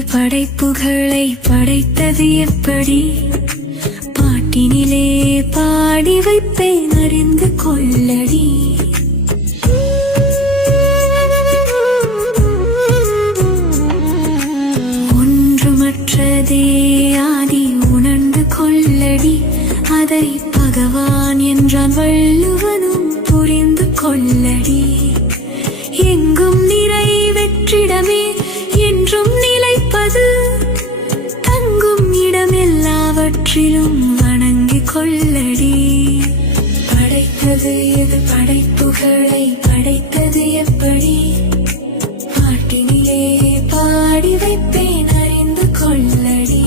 இது படைப்புகளை படைத்தது எப்படி? பாட்டினிலே பாடி வைப்பேன் அறிந்து கொள்ளடி. ஒன்றுமற்றதே ஆதி உணர்ந்து கொள்ளடி. அதை பகவான் என்றான் வள்ளுவனும் புரிந்து கொள்ளடி. எங்கும் நிறைவேற்றிடமே என்றும் நிலைப்பது, தங்கும் இடமெல்லாவற்றிலும் வணங்கிக் கொள்ளடி. படைத்தது எது? படைப்புகளை படைத்தது எப்படி? பாட்டினிலே பாடி வைப்பேன் அறிந்து கொள்ளடி.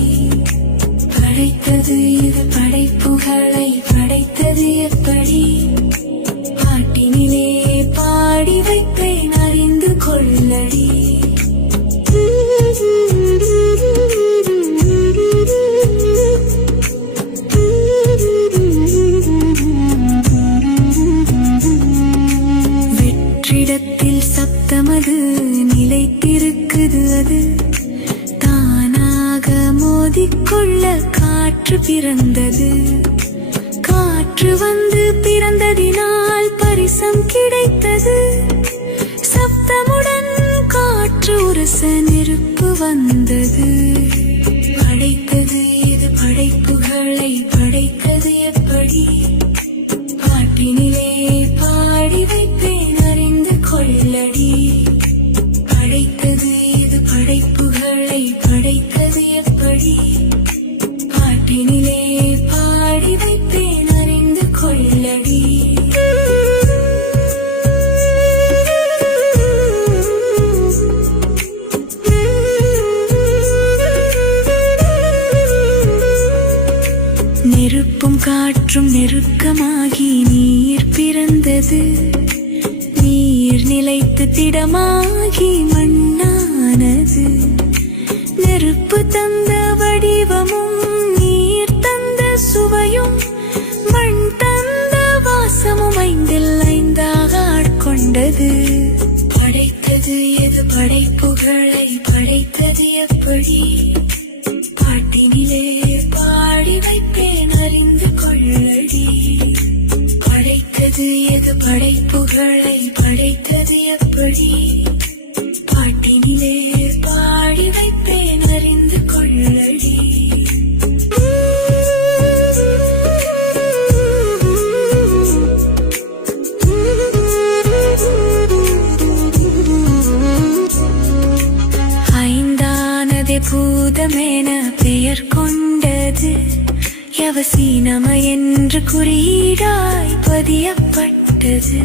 படைத்தது எது? படைப்புகளை படைத்தது எப்படி? பாட்டினிலே பாடி வைப்பேன் அறிந்து கொள்ளடி. வெற்றிடத்தில் சப்தமது நிலைத்திருக்குது, அது தானாக மோதிக்கொள்ள காற்று பிறந்தது. காற்று வந்து பிறந்ததினால் பரிசம் கிடைத்தது. சப்தமுடன் காற்று உரச நெருப்பு வந்தது. படைத்தது எது? படைப்புகளை படைத்தது எப்படி? பாட்டினிலே பாடி வைப்பேன் அறிந்து கொள்ளடி. படைத்தது எது? படைப்புகளை படைத்தது எப்படி? பாட்டினிலே பாடி வைப்பேன் அறிந்து கொள்ளடி. நெருப்பும் காற்றும் நெருக்கமாகி நீர் பிறந்தது. நீர் நிலைத்து திடமாகி மண்ணானது. நெருப்பு தந்த வடிவமும் நீர் தந்த சுவையும் மண் தந்த வாசமும் ஐந்தில் ஐந்தாக ஆட்கொண்டது. படைத்தது எது? படைப்புகளை படைத்தது எப்படி? பாட்டினிலே பாடி வைப்பேன் அறிந்து கொள்ளடி. படைத்தது எது? படைப்புகளை படைத்தது எப்படி? பாட்டினிலே பாடி வைப்பேன் அறிந்து கொள்ளடி. ஐந்தானதே பூதமென பெயர் கொண்டது. யவசீனம என்று குறியீடாய் பதியப்பட்டது.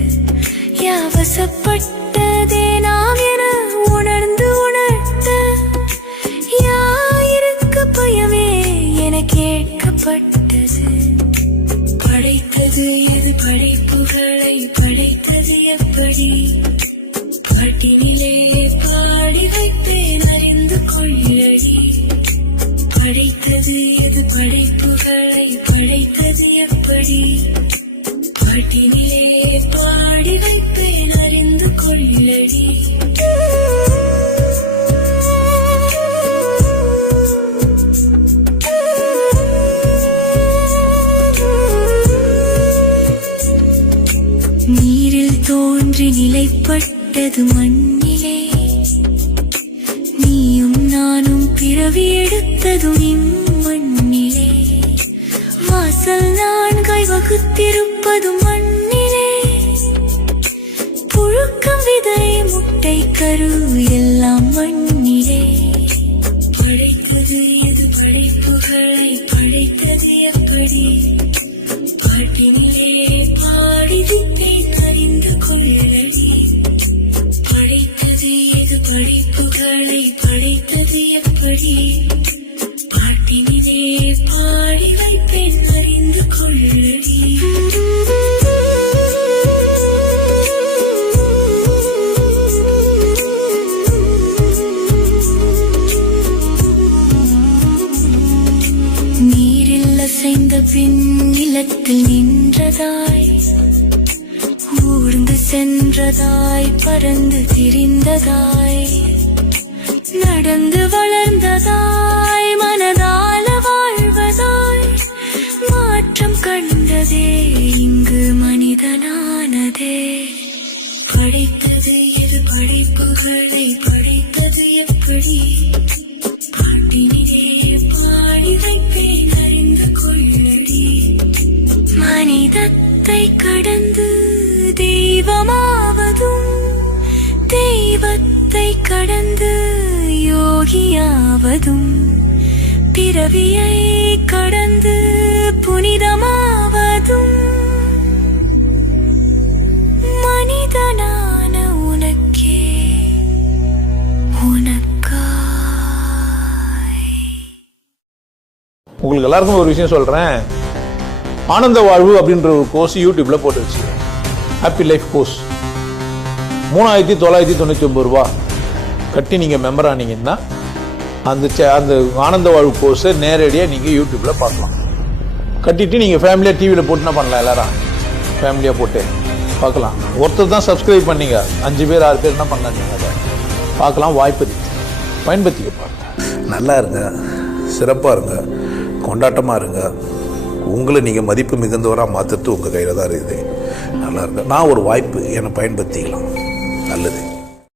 யாவசப்பட்டதே நாம் என உணர்ந்து உணர்த்த, யாருக்கு பயமே என கேட்கப்பட்டது. படைத்தது எது? படைப்புகளை படைத்தது எப்படி? பாட்டினிலே பாடி வைப்பேன் அறிந்து கொள்ளடி. படைத்தது எது? படைப்புகளை படைத்தது எப்படி? பாட்டினிலே பாடி வைப்பேன் அறிந்து கொள்ளடி. நீரில் தோன்றி நிலைப்பட்டது மண்ணிலே. நீயும் நானும் பிறவி எடுத்ததும் இம்மண்ணிலே. வாசல் நான்காய் வகுத்திருப்பதும் மண்ணிலே. புழுக்கம் விதை முட்டை கரு எல்லாம் மண்ணிலே. படைத்தது எது? படைப்புகளை படைத்தது எப்படி? பாட்டினிலே பாடி வைப்பேன் அறிந்து கொள்ளடி. படைத்தது எது? படைப்புகளை படைத்தது எப்படி? பாட்டினிலே பாடி வைப்பேன் அறிந்து கொள்ளடி. நீரில் அசைந்த பின் நிலத்தில் நின்றதாய், ஊர்ந்து சென்றதாய், பறந்து திரிந்ததாய், நடந்து வளர்ந்ததாய் மனதால வாழ்வதாய் மாற்றம் கண்டதே இங்கு மனிதனானதே. படைத்தது எது படைப்புகளை படைத்தது எப்படி பாட்டினிலே பாடி வைப்பேன் அறிந்து கொள்ளடி. மனிதத்தை கடந்து தெய்வமாவதும் தெய்வத்தை கடந்து யோகியாவதும் பிறவியை கடந்து புனிதமாவதும் மனிதனான உனக்கே உனக்காய். உங்களுக்கு எல்லாருக்கும் ஒரு விஷயம் சொல்றேன். ஆனந்த வாழ்வு அப்படின்ற ஒரு கோர்ஸ் யூடியூப்ல போட்டு வச்சு ஹாப்பி லைஃப் கோர்ஸ் 3999 ரூபா கட்டி நீங்கள் மெம்பர் ஆனீங்கன்னா அந்த ஆனந்த வாழ்வு கோர்ஸை நேரடியாக நீங்கள் யூடியூப்பில் பார்க்கலாம். கட்டிட்டு நீங்கள் ஃபேமிலியாக டிவியில் போட்டுனா பண்ணலாம். எல்லாரும் ஃபேமிலியாக போட்டு பார்க்கலாம். ஒருத்தர் தான் சப்ஸ்கிரைப் பண்ணீங்க, 5 பேர் 6 பேர் என்ன பண்ணலாம், நீங்கள் அதை பார்க்கலாம். வாய்ப்பு பயன்படுத்திக்க பாருங்க. நல்லா இருங்க, சிறப்பாக இருங்க, கொண்டாட்டமாக இருங்க. உங்களை நீங்கள் மதிப்பு மிகுந்தவராக மாற்றுறது உங்கள் கையில் தான் இருக்குது. நல்லா இருங்க. நான் ஒரு வாய்ப்பு என்னை பயன்படுத்திக்கலாம். நல்லது.